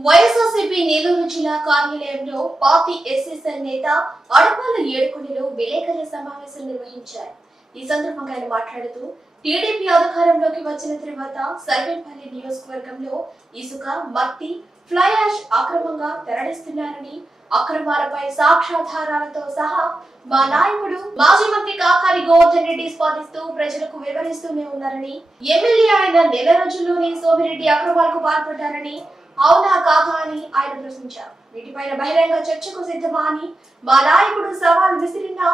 వైఎస్ఆర్సీపీ నెల్లూరు జిల్లా కార్యాలయంలో party SSL నేత అడపాల ఏడుకొండలో విలేకరుల సమావేశం నిర్వహించారు. ఈ సందర్భంగా ఆయన మాట్లాడుతూ టీడీపీ అధికారంలోకి వచ్చిన తర్వాత సర్వేపల్లి నియోజకవర్గంలో ఇసుక మట్టి ఫ్లై యాష్ అక్రమంగా తరలిస్తున్నారని అక్రమాలపై సాక్ష్యాధారాలతో సహా మా నాయకుడు మాజీ మంత్రి కాకాని గోవర్ధన్ రెడ్డి స్పందిస్తూ ప్రజలకు వివరిస్తూనే ఉన్నారని ఎమ్మెల్యే ఆయన నెల రోజుల్లోనే సోమిరెడ్డి అక్రమాలకు పాల్పడ్డారని అవునా కాదా అని ఆయన ప్రశ్నించారు. వీటిపైన బహిరంగ చర్చకు సిద్ధమా అని మా నాయకుడు సవాల్ విసిరినా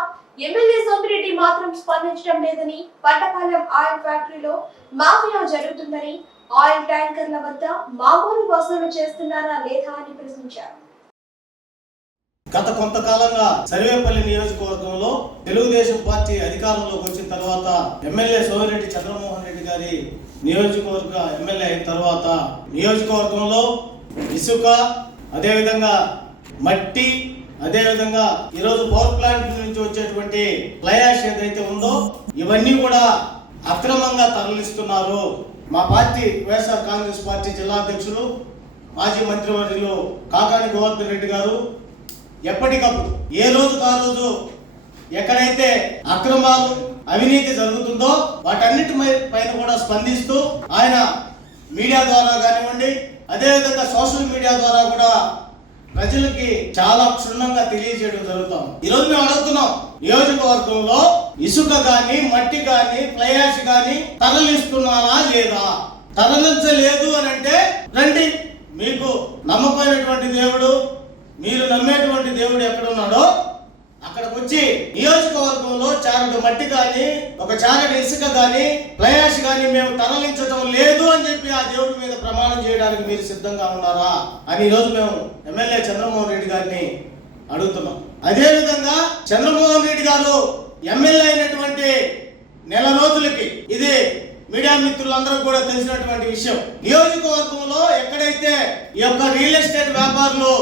ఎమ్మెల్యే సోమిరెడ్డి మాత్రం స్పందించడం లేదని పట్టపాలెం ఆయిల్ ఫ్యాక్టరీలో మాఫియా జరుగుతుందని ఆయిల్ ట్యాంకర్ల వద్ద మామూలు వసూలు చేస్తున్నారా లేదా అని ప్రశ్నించారు. గత కొంతకాలంగా సర్వేపల్లి నియోజకవర్గంలో తెలుగుదేశం పార్టీ అధికారంలోకి వచ్చిన తర్వాత ఎమ్మెల్యే సోమిరెడ్డి చంద్రమోహన్ రెడ్డి గారి నియోజకవర్గ ఎమ్మెల్యే అయిన తర్వాత నియోజకవర్గంలో ఇసుక అదేవిధంగా మట్టి అదేవిధంగా ఈరోజు పవర్ ప్లాంట్ నుంచి వచ్చేటువంటి ఫ్లయాష్ ఏదైతే ఉందో ఇవన్నీ కూడా అక్రమంగా తరలిస్తున్నారు. మా పార్టీ వైఎస్ఆర్ కాంగ్రెస్ పార్టీ జిల్లా అధ్యక్షులు మాజీ మంత్రివర్యులు కాకాని గోవర్ధన్ రెడ్డి గారు ఎప్పటికప్పుడు ఏ రోజు ఆ రోజు ఎక్కడైతే అక్రమాలు అవినీతి జరుగుతుందో వాటన్నిటి పైన కూడా స్పందిస్తూ ఆయన మీడియా ద్వారా కానివ్వండి అదేవిధంగా సోషల్ మీడియా ద్వారా కూడా ప్రజలకి చాలా క్షుణ్ణంగా తెలియజేయడం జరుగుతాం ఈ రోజు మేము అడుగుతున్నాం నియోజకవర్గంలో ఇసుక గాని మట్టి గాని ఫ్లైయాష్ గాని తరలిస్తున్నారా లేదా? తరలించలేదు అని అంటే రండి మీకు నమ్మకమైనటువంటి దేవుడు మీరు నమ్మేటువంటి దేవుడు ఎక్కడున్నాడో అక్కడికి వచ్చి నియోజకవర్గంలో చారడు మట్టి కానీ ఒక చారడు ఇసుక కానీ ప్రయాష్ కానీ మేము తరలించడం లేదు అని చెప్పి ఆ దేవుడి మీద ప్రమాణం చేయడానికి మీరు సిద్ధంగా ఉన్నారా అని ఈరోజు మేము ఎమ్మెల్యే చంద్రమోహన్ రెడ్డి గారిని అడుగుతున్నాం. అదే విధంగా చంద్రమోహన్ రెడ్డి గారు ఎమ్మెల్యే అయినటువంటి నెల రోజులకి ఇది మీడియా మిత్రులందరూ కూడా తెలిసినటువంటి విషయం. నియోజకవర్గంలో ఎక్కడైతే ఈ యొక్క రియల్ ఎస్టేట్ వ్యాపారులు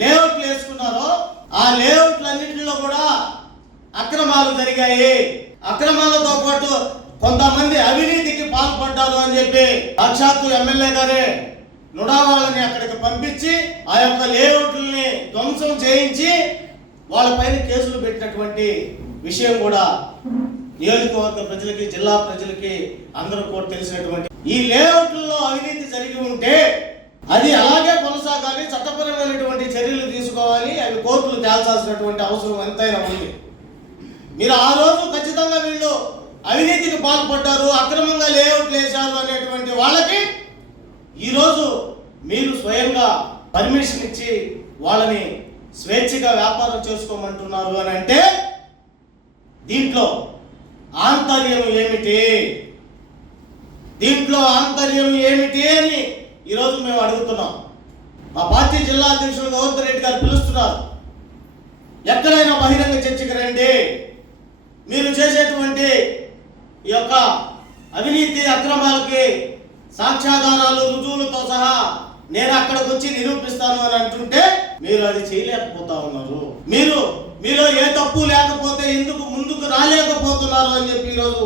లేఅవుట్లు వేసుకున్నారో ఆ లేఅవుట్లన్నింటిలో కూడా అక్రమాలు జరిగాయి. అక్రమాలతో పాటు కొంతమంది అవినీతికి పాల్పడ్డారు అని చెప్పి సాక్షాత్తు ఎమ్మెల్యే గారే నుడా వాళ్ళని అక్కడికి పంపించి ఆ యొక్క లేఅవుట్లని ధ్వంసం చేయించి వాళ్ళపైన కేసులు పెట్టినటువంటి విషయం కూడా నియోజకవర్గ ప్రజలకి జిల్లా ప్రజలకి అందరూ కూడా తెలిసినటువంటి ఈ లేఅవుట్లలో అవినీతి జరిగి ఉంటే అది అలాగే కానీ చట్టపరమైనటువంటి చర్యలు తీసుకోవాలి అవి కోర్టులు తేల్చాల్సినటువంటి అవసరం ఎంతైనా ఉంది. మీరు ఆ రోజు ఖచ్చితంగా వీళ్ళు అవినీతికి పాల్పడ్డారు అక్రమంగా లేఅవుట్లు వేశారు అనేటువంటి వాళ్ళకి ఈరోజు మీరు స్వయంగా పర్మిషన్ ఇచ్చి వాళ్ళని స్వేచ్ఛగా వ్యాపారం చేసుకోమంటున్నారు అని అంటే దీంట్లో ఆంతర్యం ఏమిటి? దీంట్లో ఆంతర్యం ఏమిటి అని ఈరోజు మేము అడుగుతున్నాం. మా పార్టీ జిల్లా అధ్యక్షుడు గౌతమ్ రెడ్డి గారు పిలుస్తున్నారు. ఎక్కడైనా బహిరంగ చర్చకు రండి. మీరు చేసేటువంటి ఈ యొక్క అవినీతి అక్రమాలకి సాక్ష్యాధారాలు రుజువులతో సహా నేను అక్కడికి వచ్చి నిరూపిస్తాను అని అంటుంటే మీరు అది చేయలేకపోతా ఉన్నారు. మీరు మీలో ఏ తప్పు లేకపోతే ఎందుకు ముందుకు రాలేకపోతున్నారు అని చెప్పి ఈరోజు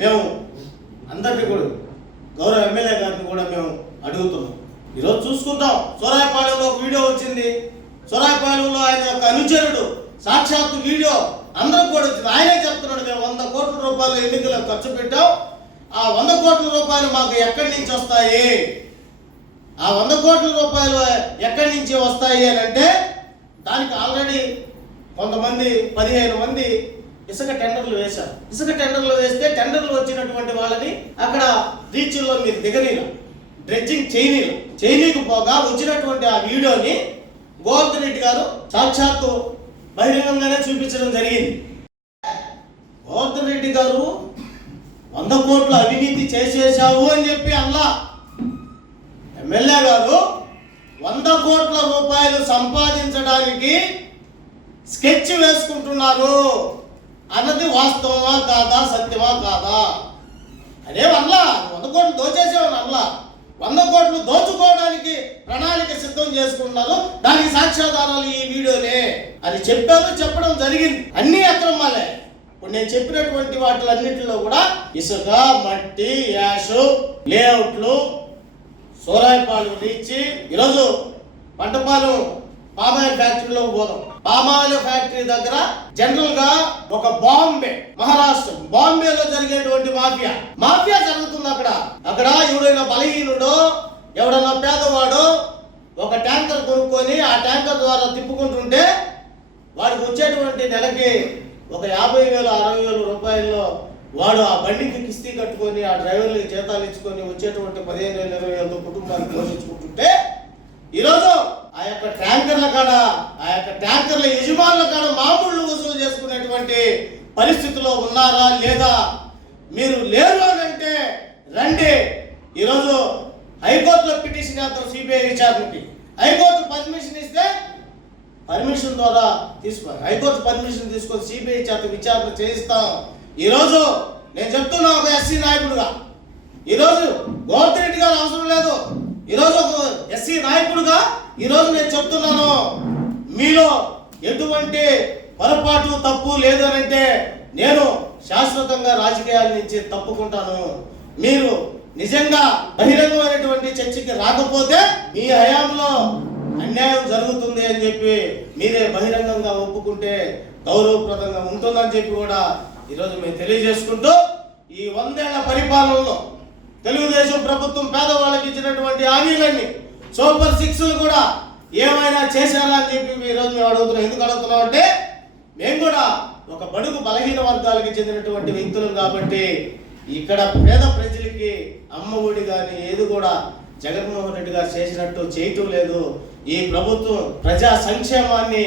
మేము అందరినీ కూడా గౌరవ ఎమ్మెల్యే గారిని కూడా మేము అడుగుతున్నాం. ఈరోజు చూసుకుంటాం సోరాయపాలెంలో ఒక వీడియో వచ్చింది. సోరాయపాలెంలో ఆయన యొక్క అనుచరుడు. సాక్షాత్తు వీడియో అందరూ కూడా వచ్చింది. ఆయనే చెప్తున్నాడు మేము వంద కోట్ల రూపాయలు ఎన్నికలకు ఖర్చు పెట్టాం. ఆ వంద కోట్ల రూపాయలు మాకు ఎక్కడి నుంచి వస్తాయి? ఆ వంద కోట్ల రూపాయలు ఎక్కడి నుంచి వస్తాయి అని అంటే దానికి ఆల్రెడీ కొంతమంది పదిహేను మంది ఇసుక టెండర్లు వేశారు. ఇసుక టెండర్లు వేస్తే టెండర్లు వచ్చినటువంటి వాళ్ళని అక్కడ రీచ్ల్లో మీరు దిగనీరు డ్రెడ్జింగ్ చైనీకి పోగా వచ్చినటువంటి ఆ వీడియోని గోవర్ధన్ రెడ్డి గారు సాక్షాత్తు బహిరంగంగానే చూపించడం జరిగింది. గోవర్ధన్ రెడ్డి గారు వంద కోట్ల అవినీతి చేసేసావు అని చెప్పి అల్లా ఎమ్మెల్యే గారు వంద కోట్ల రూపాయలు సంపాదించడానికి స్కెచ్ వేసుకుంటున్నారు. అన్నది వాస్తవమా కాదా సత్యమా కాదా? అదే వల్ల వంద కోట్లు దోచేసేవాడు అల్లా వంద కోట్లు దోచుకోవడానికి ప్రణాళిక సిద్ధం చేసుకుంటున్నారు దానికి సాక్ష్యాధారాలు ఈ వీడియోనే అది చెప్పారు చెప్పడం జరిగింది. అన్ని అక్రమాలే. ఇప్పుడు నేను చెప్పినటువంటి వాటిలన్నిటిలో కూడా ఇసుక మట్టి యాషు లేఅవుట్లు పాలు నుంచి ఈరోజు పంటపాలు పామాయిల్ ఫ్యాక్టరీలో పోదాం. పామాయిల్ ఫ్యాక్టరీ దగ్గర జనరల్గా ఒక బాంబే మహారాష్ట్ర బాంబేలో జరిగేటువంటి మాఫియా. మాఫియా జరుగుతుంది అక్కడ. అక్కడ ఎవడైనా బలహీనుడో ఎవడన్నా పేదవాడు ఒక ట్యాంకర్ కొనుక్కొని ఆ ట్యాంకర్ ద్వారా తిప్పుకుంటుంటే వాడికి వచ్చేటువంటి నెలకి ఒక యాభై వేలు అరవై వేల రూపాయల్లో వాడు ఆ బండికి కిస్తీ కట్టుకొని ఆ డ్రైవర్లకి జీతాలు ఇచ్చుకొని వచ్చేటువంటి పదిహేను వేల ఇరవై వేలతో కుటుంబాన్ని పోషించుకుంటుంటే ఈరోజు ఆ యొక్క ట్యాంకర్ల కాడ ఆ యొక్క ట్యాంకర్ల యజమానుల కాడ మామూలు వసూలు చేసుకునేటువంటి పరిస్థితిలో ఉన్నారా లేదా? మీరు లేరు అని అంటే రండి. ఈరోజు హైకోర్టులో పిటిషన్ చేద్దాం సిబిఐ విచారణకి. హైకోర్టు పర్మిషన్ ఇస్తే పర్మిషన్ ద్వారా తీసుకోవాలి హైకోర్టు పర్మిషన్ తీసుకొని సిబిఐ చేత విచారణ చేయిస్తాం. ఈరోజు నేను చెప్తున్నా ఒక ఎస్సీ నాయకుడుగా. ఈరోజు గోవర్ధన్ రెడ్డి గారు అవసరం లేదు. ఈరోజు ఒక ఎస్సీ నాయకుడుగా ఈరోజు నేను చెప్తున్నాను. మీలో ఎటువంటి పొరపాటు తప్పు లేదనంటే నేను శాశ్వతంగా రాజకీయాల నుంచి తప్పుకుంటాను. మీరు నిజంగా బహిరంగమైనటువంటి చర్చకి రాకపోతే మీ హయాంలో అన్యాయం జరుగుతుంది అని చెప్పి మీరే బహిరంగంగా ఒప్పుకుంటే గౌరవప్రదంగా ఉంటుందని చెప్పి కూడా ఈరోజు మేము తెలియజేసుకుంటూ ఈ వందేళ్ళ పరిపాలనలో తెలుగుదేశం ప్రభుత్వం పేదవాళ్ళకి ఇచ్చినటువంటి హామీలన్నీ సూపర్ సిక్స్లు కూడా ఏమైనా చేశారా అని చెప్పి ఈరోజు మేము అడుగుతున్నాం. ఎందుకు అడుగుతున్నాం అంటే మేము కూడా ఒక బడుగు బలహీన వర్గాలకి చెందినటువంటి వ్యక్తులం కాబట్టి ఇక్కడ పేద ప్రజలకి అమ్మ ఒడి కానీ ఏది కూడా జగన్మోహన్ రెడ్డి గారు చేసినట్టు చేయటం లేదు. ఈ ప్రభుత్వం ప్రజా సంక్షేమాన్ని